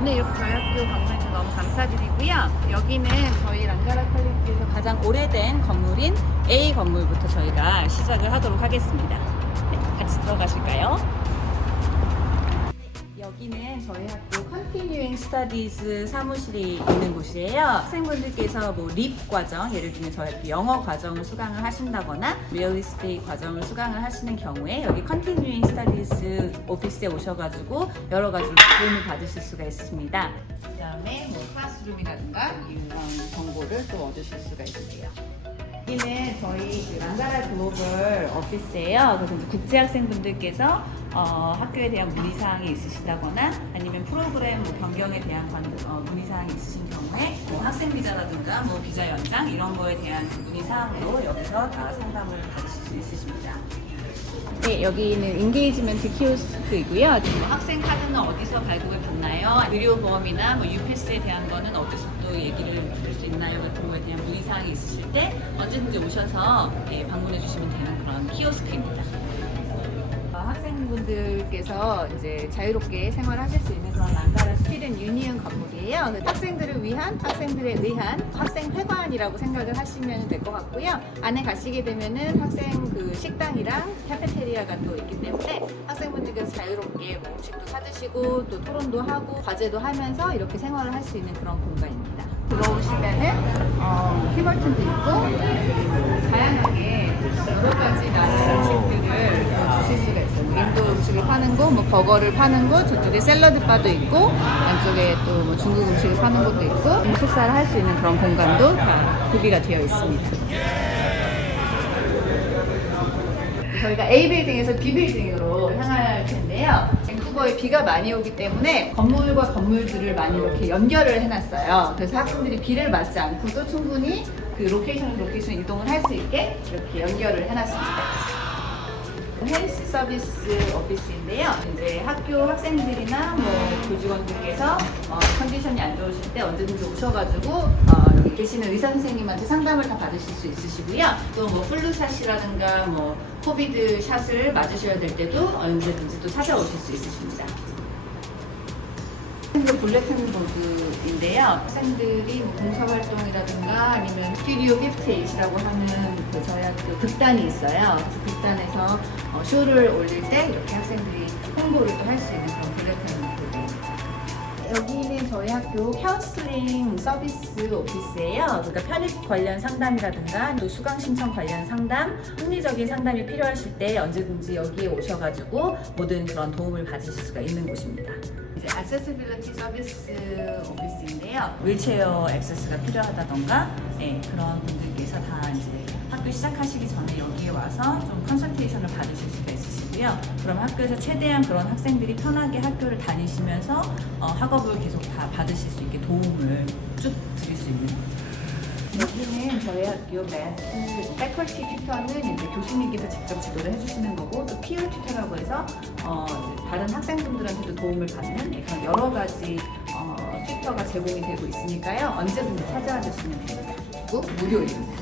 오늘 이렇게 저희 학교 방문해주셔서 너무 감사드리고요. 여기는 저희 랑가라 컬리지에서 가장 오래된 건물인 A 건물부터 저희가 시작을 하도록 하겠습니다. 네, 같이 들어가실까요? 여기는 저희 학교 Continuing Studies 사무실이 있는 곳이에요. 학생분들께서 뭐 립 과정, 예를 들면 저희 학교 영어 과정을 수강을 하신다거나 Estate 과정을 수강을 하시는 경우에 여기 Continuing Studies 오피스에 오셔가지고 여러 가지 도움을 받으실 수가 있습니다. 그 다음에 뭐 클래스룸이라든가 이런 정보를 또 얻으실 수가 있으세요. 여기는 저희 그 랑가라 글로벌 오피스예요. 그래서 국제 학생분들께서 어, 학교에 대한 문의사항이 있으시다거나 아니면 프로그램 뭐 변경에 대한 관, 어, 문의사항이 있으신 경우에 뭐 학생 비자라든가 뭐 비자 연장 이런 거에 대한 그 문의사항으로 여기서 다 상담을 받으실 수 있으십니다. 네, 여기는 인게이지먼트 키오스크이고요. 뭐 학생 카드는 어디서 발급을 받나요? 의료보험이나 뭐 UPS에 대한 거는 어디서 또 얘기를 들을 수 있나요? 같은 거에 대한 문의사항이 있으실 때 언제든지 오셔서 예, 방문해 주시면 되는 그런 키오스크입니다. 어, 학생분들께서 이제 자유롭게 생활하실 수 있는 그런 랑가라 스튜던 유니언 건물이에요. 학생들을 위한 학생들에 의한 학생 회관이라고 생각을 하시면 될 것 같고요. 안에 가시게 되면은 학생 그 식당이랑 카페테리아가 또 있기 때문에 학생분들께서 자유롭게 뭐 음식도 사드시고 또 토론도 하고 과제도 하면서 이렇게 생활을 할 수 있는 그런 공간입니다. 들어오시면은 어, 티멀튼도 있고 다양하게 여러 가지 나의 파는 곳, 뭐 버거를 파는 곳, 저쪽에 샐러드 바도 있고, 안쪽에 또 뭐 중국 음식을 파는 곳도 있고, 식사를 할 수 있는 그런 공간도 다 구비가 되어 있습니다. 저희가 A 빌딩에서 B 빌딩으로 향할 텐데요. 밴쿠버에 비가 많이 오기 때문에 건물과 건물들을 많이 이렇게 연결을 해놨어요. 그래서 학생들이 비를 맞지 않고도 충분히 그 로케이션 로케이션 이동을 할 수 있게 이렇게 연결을 해놨습니다. 헬스 서비스 오피스인데요. 이제 학교 학생들이나 뭐 교직원들께서 어, 컨디션이 안 좋으실 때 언제든지 오셔가지고 어, 여기 계시는 의사 선생님한테 상담을 다 받으실 수 있으시고요. 또 뭐 플루샷이라든가 뭐 코비드 샷을 맞으셔야 될 때도 언제든지 또 찾아오실 수 있으십니다. 학생들 블랙팬 보드인데요. 학생들이 뭐 봉사활동이라든가 아니면 스튜디오 58이라고 하는 그 저희 학교 극단이 있어요. 그래서 극단에서 어, 쇼를 올릴 때 이렇게 학생들이 홍보를 또 할 수 있는 그런 블랙팬 보드입니다. 여기는 저희 학교 카운슬링 서비스 오피스예요. 그러니까 편입 관련 상담이라든가 또 수강 신청 관련 상담, 합리적인 상담이 필요하실 때 언제든지 여기에 오셔가지고 모든 그런 도움을 받으실 수가 있는 곳입니다. 이제 액세시빌리티 서비스 오피스인데요. 윌체어 액세스가 필요하다던가 네, 그런 분들께서 다 이제 학교 시작하시기 전에 여기에 와서 좀 컨설테이션을 받으실 수가 있으시고요. 그럼 학교에서 최대한 그런 학생들이 편하게 학교를 다니시면서 어, 학업을 계속 다 받으실 수 있게 도움을 쭉 드릴 수 있는. 여기는 저희 학교 매스 패컬티 튜터는 이제 교수님께서 직접 지도를 해주시는 거고 또 피어 튜터라고 해서 어, 다른 학생분들한테 도 도움을 받는 그런 여러 가지 어, 튜터가 제공이 되고 있으니까요 언제든지 찾아와 주시면 됩니다. 그리고 무료입니다.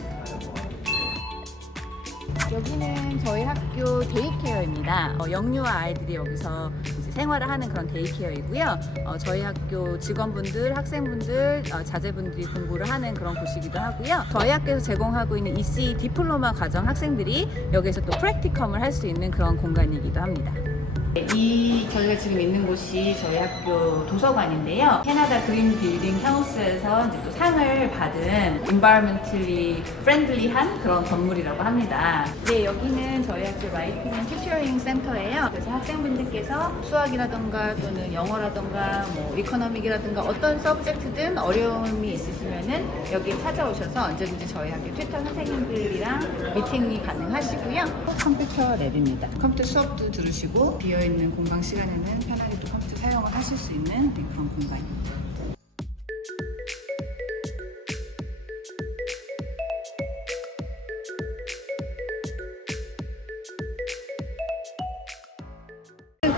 여기는 저희 학교 데이케어입니다. 어, 영유아 아이들이 여기서 이제 생활을 하는 그런 데이케어이고요. 어, 저희 학교 직원분들, 학생분들, 어, 자제분들이 공부를 하는 그런 곳이기도 하고요. 저희 학교에서 제공하고 있는 EC 디플로마 과정 학생들이 여기서 또 프랙티컴을 할 수 있는 그런 공간이기도 합니다. 이 저희가 지금 있는 곳이 저희 학교 도서관인데요. 캐나다 그린 빌딩 카운슬에서 이제 또 상을 받은 environmentally friendly한 그런 건물이라고 합니다. 네, 여기는 저희 학교 라이팅 앤 튜터링 센터예요. 그래서 학생분들께서 수학이라던가 또는 영어라던가 뭐 이코노믹이라든가 어떤 서브젝트든 어려움이 있으시면은 여기에 찾아오셔서 언제든지 저희 학교 튜터 선생님들이랑 미팅이 가능하시고요. 컴퓨터 랩입니다. 컴퓨터 수업도 들으시고 비어 있는 공강 시간에는 편하게 또 컴퓨터 사용을 하실 수 있는 네, 그런 공간입니다.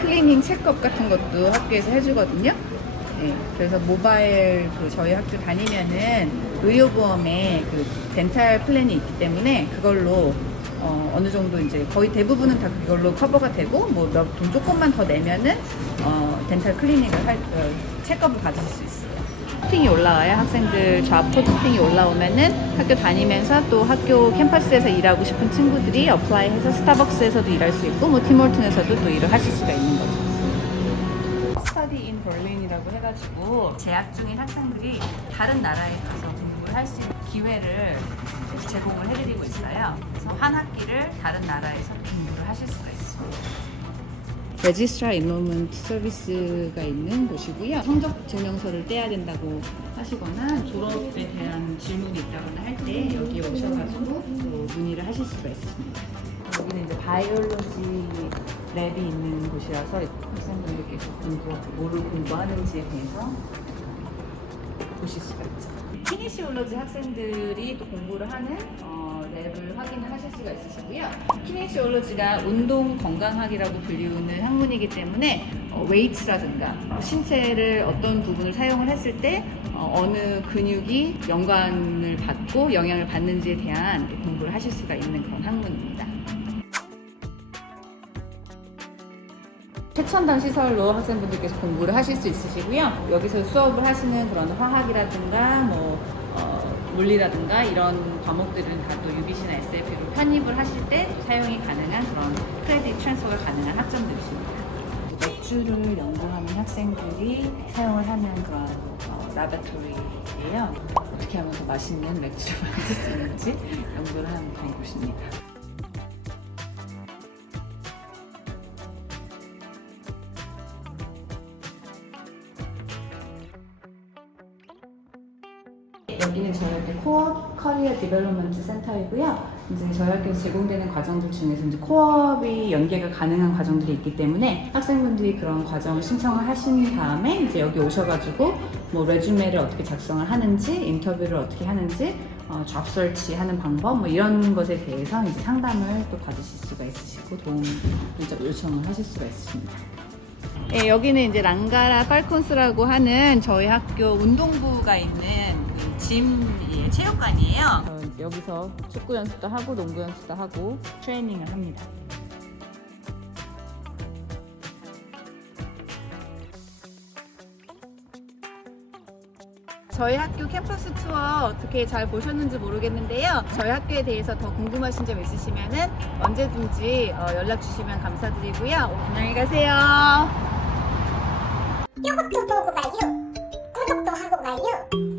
클리닝 체크업 같은 것도 학교에서 해주거든요. 네, 그래서 모바일 그 저희 학교 다니면은 의료보험에 그 덴탈 플랜이 있기 때문에 그걸로 어, 어느 정도 이제 거의 대부분은 다 그걸로 커버가 되고 뭐돈 조금만 더 내면은 어, 덴탈 클리닉을 할, 어, 체크업을 받으실 수 있어요. 포스팅이 올라와요. 학생들 좌 포스팅이 올라오면은 학교 다니면서 또 학교 캠퍼스에서 일하고 싶은 친구들이 어플라이해서 스타벅스에서도 일할 수 있고 뭐 티몰튼에서도 또 일을 하실 수가 있는 거죠. 스터디 인 벌린이라고 해가지고 재학 중인 학생들이 다른 나라에 가서 공부를 할수 있는 기회를 제공을 해드리고 있어요. 그래서 한 학기를 다른 나라에서 공부를 하실 수가 있습니다. 레지스트라 인로먼트 서비스가 있는 곳이고요. 성적 증명서를 떼야 된다고 하시거나 졸업에 대한 질문이 있다거나 할 때 여기 오셔가지고 또 문의를 하실 수가 있습니다. 여기는 이제 바이올로지 랩이 있는 곳이라서 학생분들께서 공부, 뭐를 공부하는지에 대해서. 키네시올로지 학생들이 또 공부를 하는 어, 랩을 확인을 하실 수가 있으시고요. 키네시올로지가 운동 건강학이라고 불리우는 학문이기 때문에 어, 웨이트라든가 뭐 신체를 어떤 부분을 사용을 했을 때 어, 느 근육이 연관을 받고 영향을 받는지에 대한 공부를 하실 수가 있는 그런 학문입니다. 최첨단 시설로 학생분들께서 공부를 하실 수 있으시고요. 여기서 수업을 하시는 그런 화학이라든가 뭐 어, 물리라든가 이런 과목들은 다 또 UBC나 SF로 편입을 하실 때또 사용이 가능한 그런 크레딧 트랜스퍼가 가능한 학점들이십니다. 맥주를 연구하는 학생들이 사용을 하는 그런 어, 라보라토리예요. 어떻게 하면 더 맛있는 맥주를 만들 수 있는지 연구를 하는 그런 곳입니다. 코업 커리어 디벨롭먼트 센터이고요. 이제 저희 학교에서 제공되는 과정들 중에서 이제 코업이 연계가 가능한 과정들이 있기 때문에 학생분들이 그런 과정을 신청을 하신 다음에 이제 여기 오셔가지고 뭐 레주메를 어떻게 작성을 하는지, 인터뷰를 어떻게 하는지, 어, 잡 설치하는 방법 뭐 이런 것에 대해서 이제 상담을 또 받으실 수가 있으시고 도움 요청을 하실 수가 있으십니다. 예, 여기는 이제 랑가라 팔콘스라고 하는 저희 학교 운동부가 있는 그 짐 있는 체육관이에요. 어, 여기서 축구 연습도 하고 농구 연습도 하고 트레이닝을 합니다. 저희 학교 캠퍼스 투어 어떻게 잘 보셨는지 모르겠는데요. 저희 학교에 대해서 더 궁금하신 점 있으시면 언제든지 어, 연락 주시면 감사드리고요. 안녕히 가세요. 이것도 보고 말요 구독도 하고 말요